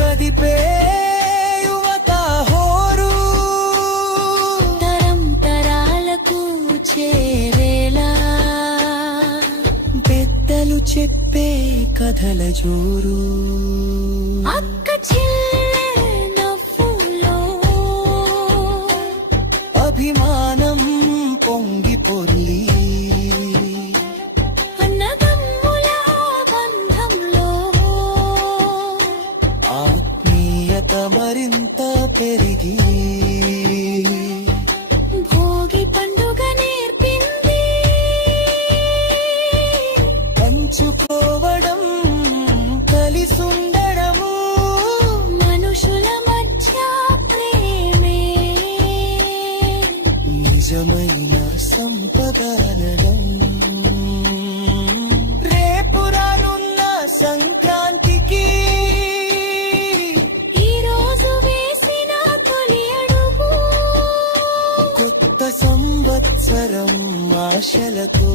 కదిపే యువత హోరు తరం తరాలకు చేరేలా పెద్దలు చెప్పే కథల జోరు అక్క చెల్లె నవ్వులో అభిమానం పొంగి పొర్లి అన్నదమ్ముల బంధంలో ఆత్మీయత మరింత పెరిగి భోగి పండుగ నేర్పింది పంచుకోవడం కలిసుండడము మనుషుల మధ్య ప్రేమే నిజమైన సంపదనడం రేపు రానున్న సంక్రాంతికి ఈ రోజు వేసిన తొలి అడుగు కొత్త సంవత్సరం ఆశలతో